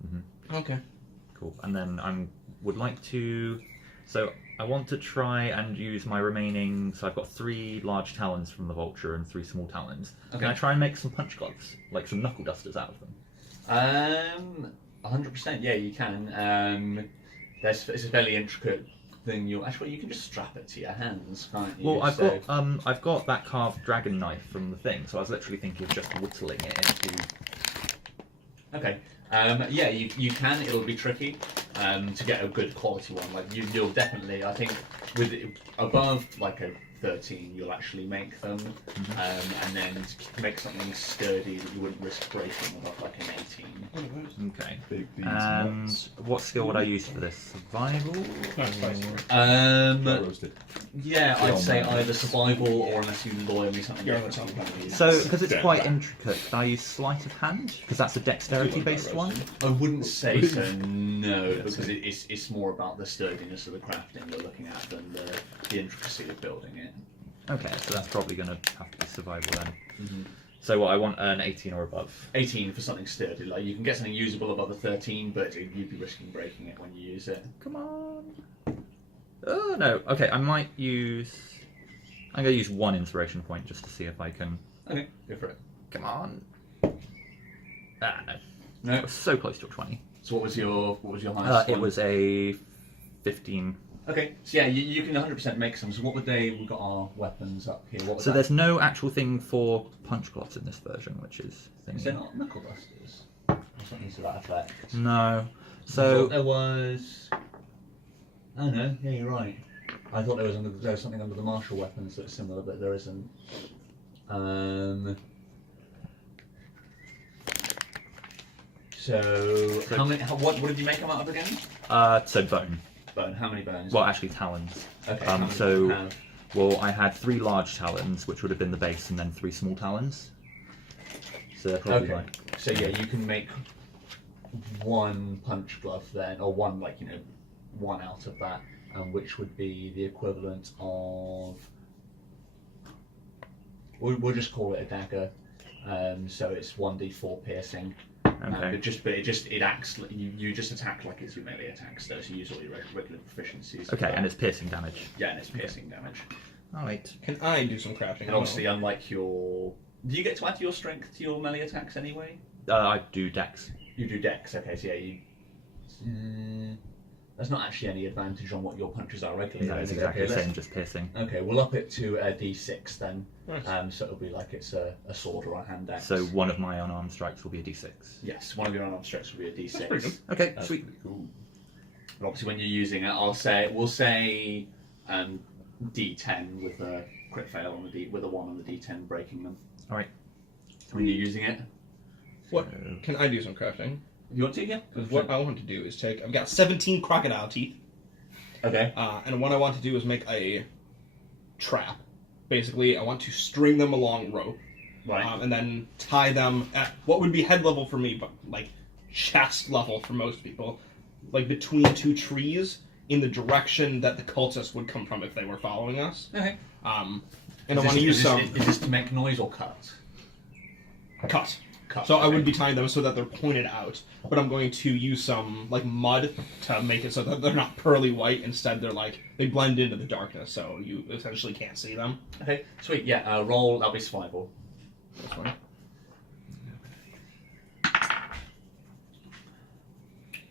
Okay. cool. And then I would like to. So I want to try and use my remaining. So I've got 3 large talons from the vulture and 3 small talons. Okay. Can I try and make some punch gloves, like some knuckle dusters out of them? 100%. Yeah, you can. It's a fairly intricate thing. You can just strap it to your hands, can't you? Well, So- I've got that carved dragon knife from the thing, so I was literally thinking of just whittling it into Okay. Yeah, you can. It'll be tricky to get a good quality one. Like you'll definitely. I think with above like a 13, you'll actually make them, and then to make something sturdy that you wouldn't risk breaking above like an 18. Okay. Big beans And nuts. what skill would I use for this? Survival? Roasted. Yeah, I'd say man. either survival or unless you lure me something Yeah, different. that's something. So, because it's Yeah. quite intricate, could I use sleight of hand? Because that's a dexterity-based one. I wouldn't say so, no, because it's more about the sturdiness of the crafting you're looking at than the intricacy of building it. Okay, so that's probably going to have to be survival then. So what, I want an 18 or above. 18 for something sturdy, like you can get something usable above a 13, but you'd be risking breaking it when you use it. Come on. Oh, no. Okay, I might use... I'm going to use one inspiration point just to see if I can... Okay, go for it. Come on. Ah, no. No. I was so close to a 20. So what was your highest It one? was a 15. Okay, so yeah, you can 100% make some. So what would they? We've got our weapons up here. What was So that? there's no actual thing for punch cloths in this version, which is... Is there not knuckle dusters? Or something to that effect? No. I So... thought there was. Oh no, yeah, you're right. I thought there was something under the martial weapons that's similar, but there isn't. So how many? What did you make them out of again? So bone. Bone. How many bones? Well, actually talons. Okay. How many do so, you have? well, I had 3 large talons, which would have been the base, and then 3 small talons. So they're probably Okay. like... So yeah, you can make one punch glove then, or one one out of that, which would be the equivalent of. We'll just call it a dagger. So it's 1d4 piercing. Okay. It acts. You just attack like it's your melee attack, so you use all your regular proficiencies. for Okay, that. and it's piercing damage. Yeah, and it's piercing damage. Alright. Can I do some crafting? And obviously, unlike your, do you get to add your strength to your melee attacks anyway? I do dex. You do dex, okay, so yeah, you. There's not actually any advantage on what your punches are regularly. No, it's is it? exactly Okay, the let's- same, just piercing. Okay, we'll up it to a d6 then. Nice. So it'll be like it's a sword or a hand axe. So one of my unarmed strikes will be a d6. Yes, one of your unarmed strikes will be a d6. pretty good. Okay, That's sweet. pretty cool. But obviously, when you're using it, we'll say d10 with a crit fail on with a 1 on the d10 breaking them. Alright. When you're using it, What? Can I do some crafting? you want to? Yeah. Because what I want to do is I've got 17 crocodile teeth, Okay. and what I want to do is make a trap. Basically, I want to string them along rope, Right. and then tie them at what would be head level for me, but like chest level for most people, like between 2 trees in the direction that the cultists would come from if they were following us. Okay. And I want to use some Is this to make noise or cut? cut. Cut. So I okay. would be tying them so that they're pointed out, but I'm going to use some like mud to make it so that they're not pearly white. Instead, they blend into the darkness, so you essentially can't see them. Okay, sweet. Yeah, roll. That'll be survival. That's fine.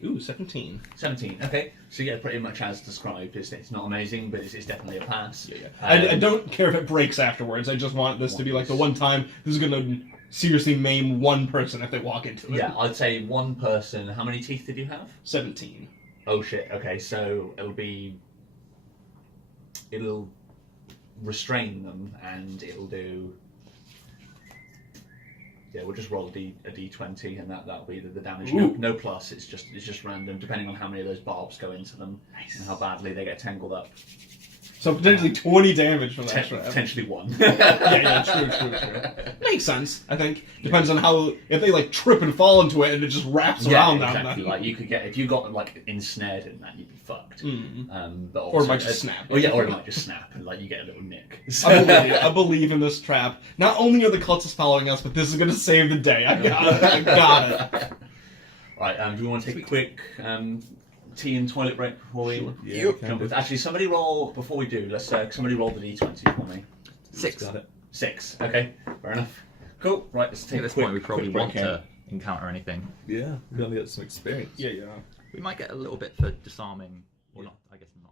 Ooh, 17. 17. Okay, so yeah, pretty much as described. It's not amazing, but it's definitely a pass. Yeah. I don't care if it breaks afterwards. I just want this to be like the one time this is going to seriously maim one person if they walk into it. Yeah, I'd say one person. How many teeth did you have? 17. Oh shit. Okay, so it'll restrain them, and it'll do. Yeah, we'll just roll a d20, and that'll be the damage. No plus. It's just random, depending on how many of those barbs go into them and how badly they get tangled up. So potentially 20 damage from that trap. Potentially 1. Yeah, true. Makes sense, I think. Depends on if they trip and fall into it and it just wraps around them. Exactly. Like you could get, if you got ensnared in that, you'd be fucked. But also, Or it might just snap. Oh yeah, or it might just snap and you get a little nick. I believe in this trap. Not only are the cultists following us, but this is going to save the day. I got it. Right, do we want to take a quick tea and toilet break before we jump with? Actually, somebody roll, before we do, let's somebody roll the d20 for me. 6. Got it. 6, okay, fair enough. Cool, right, let's take At a this quick, point, we probably quick want break here. to encounter anything. Yeah, we're gonna get some experience. Yeah. We might get a little bit for disarming, or not, I guess not.